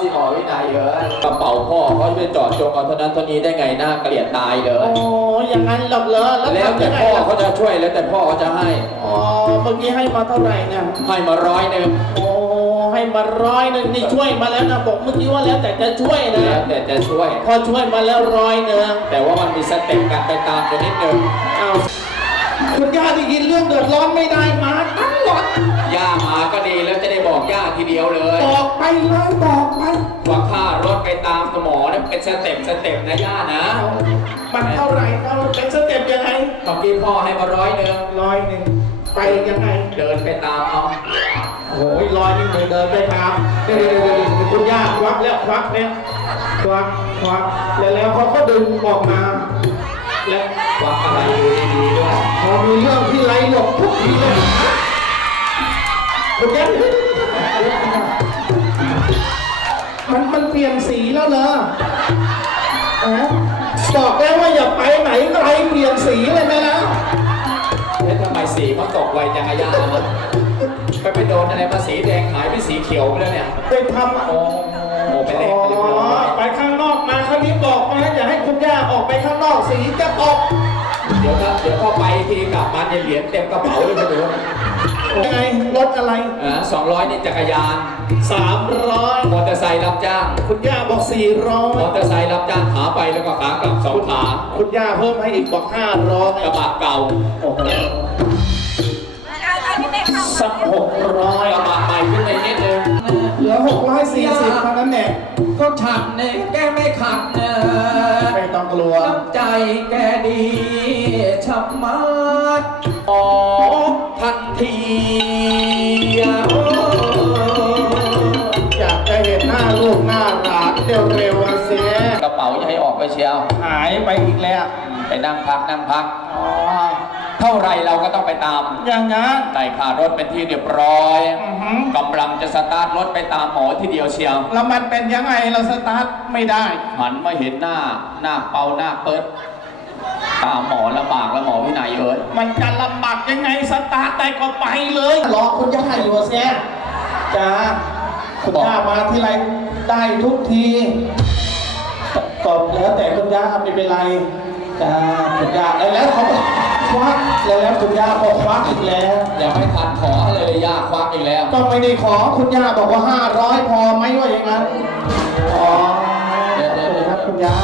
สิหมอวินัยเยอะกระเป๋าพ่อเขาจะไปจอดจงเอาเท่านั้นเท่านี้ได้ไงหน้าเกลียดตายเลโอ้ยอย่างนั้นหรอกเหรอแล้วแล้วทำแต่ยังไงพ่อล่ะเขาจะช่วยแล้วแต่พ่อเขาจะให้ อ๋อเมื่อกี้ให้มาเท่าไหร่เนี่ยให้มาร้อยหนึ่งโอ้ให้มาร้อยหนึ่งนี่ช่วยมาแล้วนะบอกเมื่อกี้ว่าแล้วแต่จะช่วยนะแล้วแต่จะช่วย พอช่วยมาแล้วร้อยหนึ่งแต่ว่ามันมีสเต็ปการไปตามกันนิดนึงเอาคุณย่าได้ยินเรื่องเดือดร้อนไม่ได้มาทั้ง หมดย่ามาก็ดีแล้วจะได้บอกย่าทีเดียวเลยบอกไปเลยบอกไปว่าค่ารถไปตามหมอเนี่ยเป็นสเต็ปสเต็ปนะย่านะมันเท่าไหร่เอาเป็นสเต็ปยังไงเมื่อกี้พ่อให้มาร้อยหนึ่งร้อยหนึ่งไปยังไง เดินไปตามเอาโอ้ยร้อยหนึ่งเลยเดินไปตามเดี๋ยวเดี๋ยวเดี๋ยวคุณย่าควักแล้วควักเนี่ยควักควักแล้วแล้วเขาก็ดึงออกมาแล้วควักอะไรดีๆด้วยพอมีเรื่องที่ไรหลบทุกทีเลย ลี่ยนสีแล้วเหรออะบอกแล้วว่าอย่าไปไหนไกลเปลี่ยนสีเลยไหมล่ะเอ๊ะทำไมสีมันตกไวจังอะย่าไปไปโดนอะไรมาสีแดงหายไปสีเขียวไปแล้วเนี่ยไปทำโอ้โหไปเล่นอ๋ไปเรียบร้ออยไปข้างนอกมาคราวนี้บอกมาอย่าให้คุณย่าออกไปข้างนอกสีจะตก เดี๋ยวถ้าเดี๋ยวพอไปทีกลับมาเนี่ยเหรียญเต็มกระเป๋าเลยคุณดู ยังไงรถอะไรอ่าสองร้อยนี่จักรยานสามร้อยมอเตอร์ไซค์รับจ้าง คุณย่าบอกสี่ร้อมยอเตอร์ไซค์รับจ้างขาไปแล้วก็ขากลับสองขาคุณย่าเพิ่มให้อีกบอกห้าร้อยกระบะเก่าโอ้โหเอาเอาพี่เด็กเข้าสักหกร้อยกระบะใหม่ขึ้นไปนิดนึงเหลือหกร้อยสี่สิบเท่านั้นแหละก็ฉันเนี่ยแกไม่ขัดเนอะไม่ต้องกลัวน้ำใจแกดีชับมัดออกทันที เร็วๆอะเสียกระเป๋าจะให้ออกไปเชียวหายไปอีกแล้ว ไปนั่งพักนั่งพัก อ๋อ เท่าไรเราก็ต้องไปตามอย่างนั้นไต่ขารถเป็นที่เรียบร้อยอือหือ กำลังจะสตาร์ทรถไปตามหมอทีเดียวเชียว แล้วมันเป็นยังไงเราสตาร์ทไม่ได้ หันมาเห็นหน้าหน้าเปาหน้าเปิดตามหมอลำบากแล้วหมอวินัยเอ้ยมันจะลำบากยังไงสตาร์ทได้ก็ไปเลยรอคุณย่าอยู่อะเสียจ้าคุณย่ามาที่ไร ได้ทุกทีก็แล้วแต่คุณย่าไม่เป็นไรจ้าคุณย่าแล้วแล้วเขาก็ควักแล้วแล้วคุณย่าก็ควักอีกแล้ว อย่าไม่ทันขออะไรเลยยากควักอีกแล้ว ก็ไม่ได้ขอคุณย่าบอกว่าห้าร้อยพอไหมว่าอย่างนั้นอ๋อขอบคุณครับคุณย่า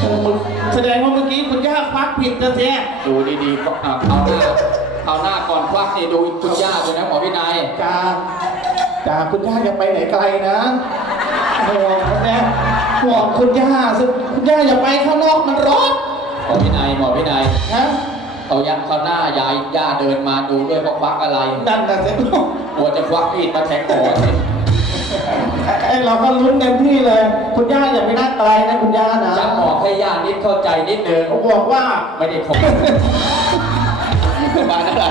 เออมึงแสดงว่าเมื่อกี้คุณย่าควักผิดนะเสียดูดีๆก็อะเอาหน้าเอาหน้าก่อนควักนี่ดูคุณย่าด้วยนะหมอวินัยจ้า จ้าคุณย่าอย่าไปไหนไกลนะห่วงนะห่วงคุณย่าสิคุณย่าอย่าไปข้างนอกมันร้อนหมอวินัยหมอวินัยนะเขายันเขาหน้ายายย่าเดินมาดูด้วยว่าควักอะไรดันดันเสร็จกลัวจะควักมีดมาแทงหมอสิไอ้เราก็ลุ้นเต็มที่เลย คุณย่าอย่าไปนั่งไกลนะคุณย่านะจะบอกให้ย่านิดเข้าใจนิดนึงผมบอกว่าไม่ได้ขอบ้านอะไร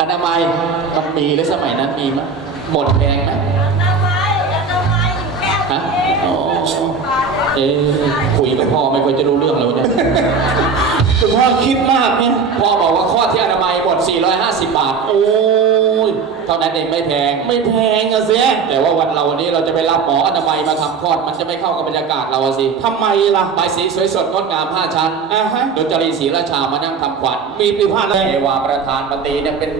อนามัยมันมีหรือสมัยนั้นมีมั้ย หมดแพงไหมเอาไว้เอาไว้แก้วฮะเองอ๋อเอ๊ะคุยกับพ่อไม่ค่อยจะรู้เรื่องเลยเนี่ยคุณพ่อคิดมากเนี่ยพ่อบอกว่าข้อที่อนามัยหมด 450 บาท โอ้ย เท่านั้นเองไม่แพง ไม่แพงอะเสียแต่ว่าวันเราวันนี้เราจะไปรับหมออนามัยมาทำคลอด มันจะไม่เข้ากับบรรยากาศเราอะสิทำไมล่ะใบสีสวยสดงดงามห้าชั้นอ่าฮะดนตรีศรีราชามานั่งทำขวัญ มีปริพาทอะไรเอวาประธานมาตีเนี่ยเป็น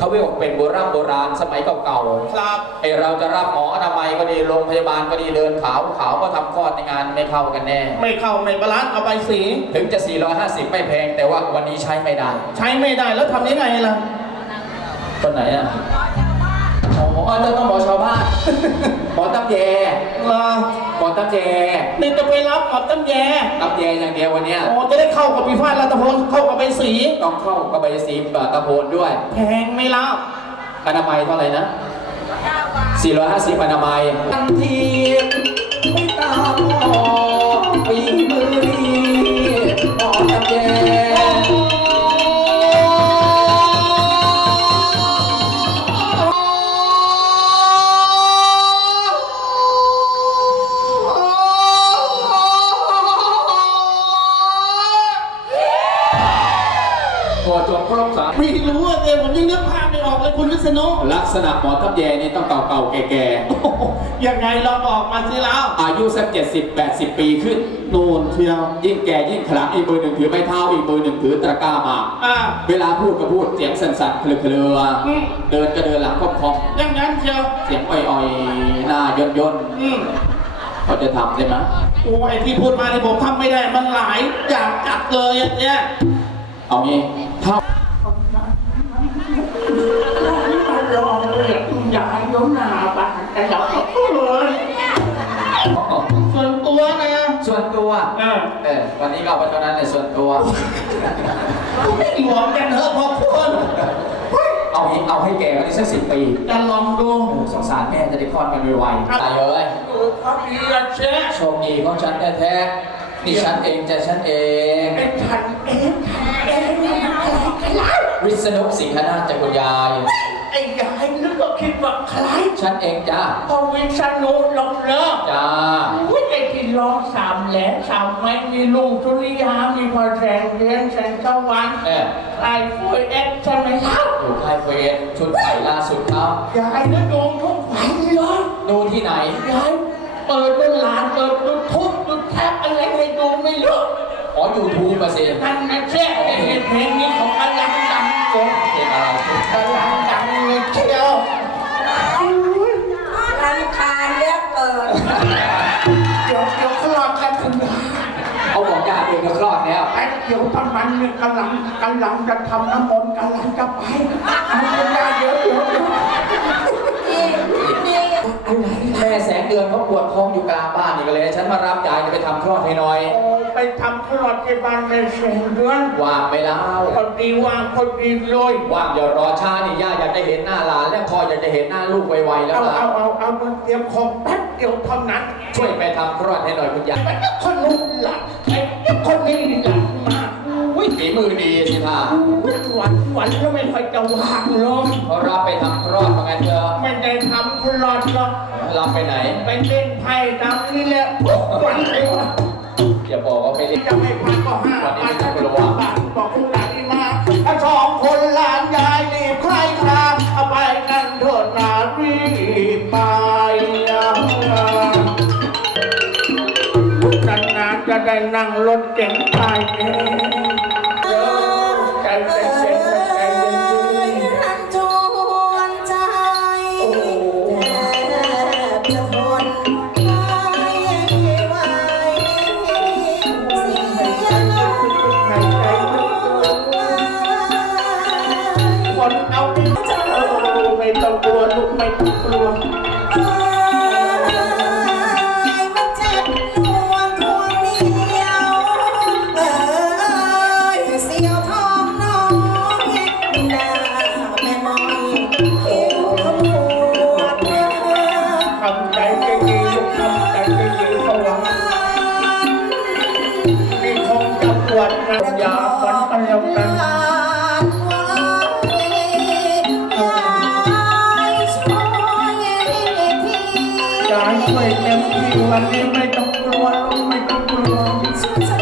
เขาเรียกว่าเป็นโบราณโบราณสมัยเก่าๆครับไอเราจะรับหมออนามัยก็ดีโรงพยาบาลก็ดีเดินขาวขาวก็ทำคลอดในงานไม่เข้ากันแน่ ไม่เข้าไม่บาลานซ์เอาใบสี ถึงจะ 450 ไม่แพง แต่ว่าวันนี้ใช้ไม่ได้ ใช้ไม่ได้แล้วทำยังไงล่ะคนไหนอะอ๋อจะต้องหมอชาวบ้านหมอตั้มแยล่ะ หมอตั้มแยนี่จะไปรับหมอตั้มแยตั้มแยอย่างเดียววันเนี้ยโอ้จะได้เข้ากับปีพาทรัตพลเข้ากับใบสี ต้องเข้ากับใบสีตะโพนด้วยแพงไหม่ล่ะอนามัยเท่าไหร่นะ 450อนามัย ทันทีไม่ตามหมอ ไม่รู้อะแต่ผมยังนึกภาพไม่ออกเลยคุณวิษณุลักษณะหมอทับแยนี่ต้องเก่าๆแก่โอ้โหยังไงลองบอกมาสิแล้วๆ อายุสักเจ็ดสิบแปดสิบปีขึ้น นูนเชียวยิ่งแก่ยิ่งขลังอีกมือหนึ่งถือไม้เท้าอีกมือหนึ่งถือตะกร้าหมากอ่า เวลาพูดก็พูดเสียงสั่นๆเคลืออืมๆเดินก็เดินหลังคล่อมยังงั้นเชียวๆเสียงอ่อยๆ หน้าย่นอืมๆเขาจะทำได้ไหมโอ้ยที่พูดมาเนี่ยผมทำไม่ได้มันหลายอย่างจัดเลยอะเนี่ยเอางี้เท่า ลองเลยอยากให้ย้มหน้าบ้านแต่เราเลยส่วนตัวนะ ส่วนตัว เออ เออ วันนี้ก็เอาไปเท่านั้นในส่วนตัวหลวมกันเถอะพอคุณเอางี้เอาให้แก่กันอีกสักสิบปีจะลองดูสงสารแม่จะได้คลอดกันไวๆตายเอ้ยครับดีละเชฟโชคดีของฉันแท้ๆ นี่ฉันเองจะฉันเองไอ้ฉันเองฉันเองเนี่ยมันอะไรกันล่ะวิษณุสิงหนาถจากคุณยาย ไอ้ยายนึกว่าคิดว่าใครฉันเองจ้าพอวิษณุลงเลิกจ้าอุ้ยไอ้ที่ร้องสามแหลมสามไม้มีลุงสุริยา มีพอแสงเรียนแสงสวรรค์เออไอ้ฟวยเอ็กซ์ใช่ไหมครับอยู่ค่ายเฟสชุดใหม่ล่าสุดครับยายนึกดูทุกวันเลยดูที่ไหนยายเปิดเป็นหลานเปิดดูทุบ ดูแทบอะไรให้ดูไม่เลิกอ๋อยูทูบมาสินั่นนะแช่ไอ้เพลงนี้ของกำลังดังโกงเพลงอะไรกำลังดังเลยเชียวรำคาญเหลือกเกินเดี๋ยวเดี๋ยวคลอดกันคุณยายเขาบอกญาติเองก็คลอดแล้วไอ้เดี๋ยวทำมันเนี่ยกำลังกำลังจะทำน้ำมนต์กำลังจะไปเอาคุณยายเดี๋ยวเดี๋ยวเดี๋ยว ปวดท้องอยู่กลางบ้านนี่ก็เลยให้ฉันมารับยายจะไปทำคลอดให้หน่อย โอ้ไปทำคลอดที่บ้านในเสียงเดือนว่างไหมเล่าพอดีว่างพอดีเลยว่างอย่ารอช้านี่ย่าอยากจะเห็นหน้าหลาน และพออยากจะเห็นหน้าลูกไวๆแล้วเอาล่ะเอาเอาเอามาเตรียมของแป๊บเดียวเท่านั้นช่วยไปทำคลอดให้หน่อยคุณยายไอ้คนนู้นหลับไอ้คนนี้หลับมาก อุ้ยฝีมือดีสิท่าหวันหวันแล้วไม่ค่อยจะว่างลงเขารับไปทำคลอดมางั้นเถอะไม่ได้ทำคลอดหรอกรับไปไหน ไปเล่นไพ่ตามนี่แหละทุกวันเลยอย่าบอกว่าไปเล่นจะไม่พักก็ห้าวันนี้พันไม่ต้องระวังบอกคุณหลานนี่มาถ้าสองคนหลานยายรีบใครครามเอาไปกันเถิดนารีบไปนานๆจะได้นั่งรถเก๋งไปเอง ช่วยเต็มที่วันนี้ไม่ต้องกลัวลูกไม่ต้องกลัว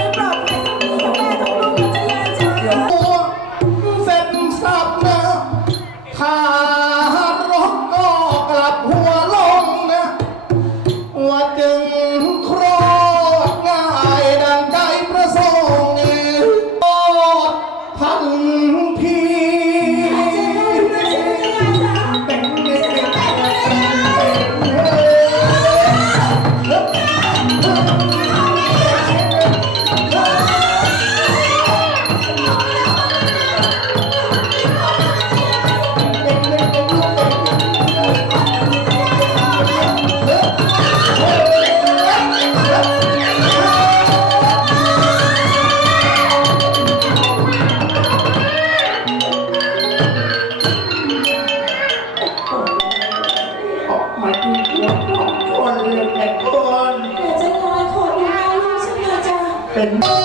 เป็น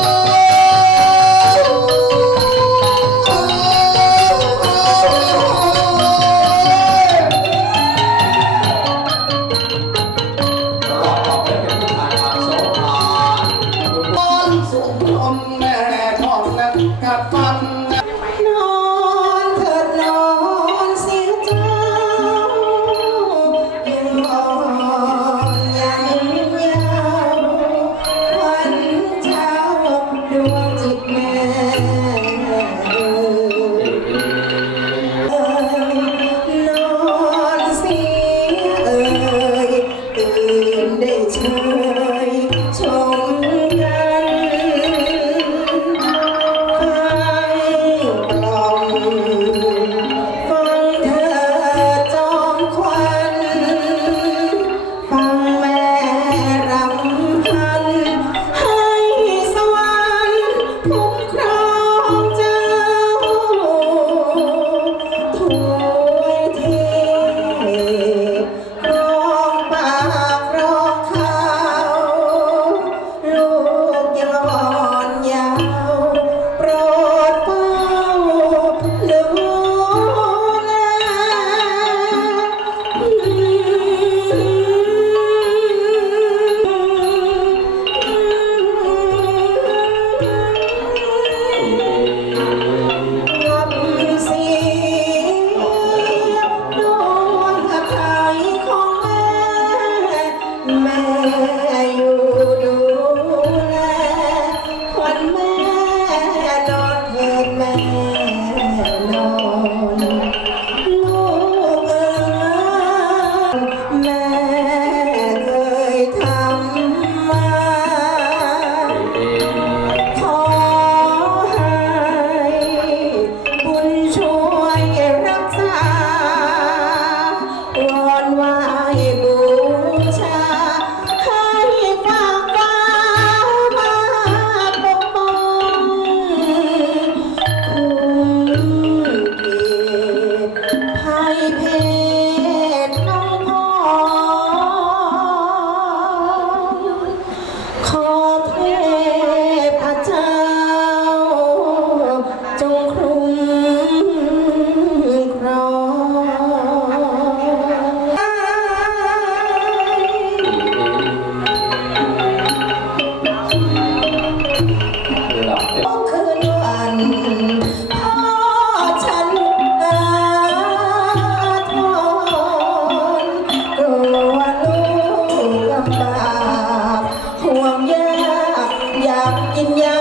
กกินยำ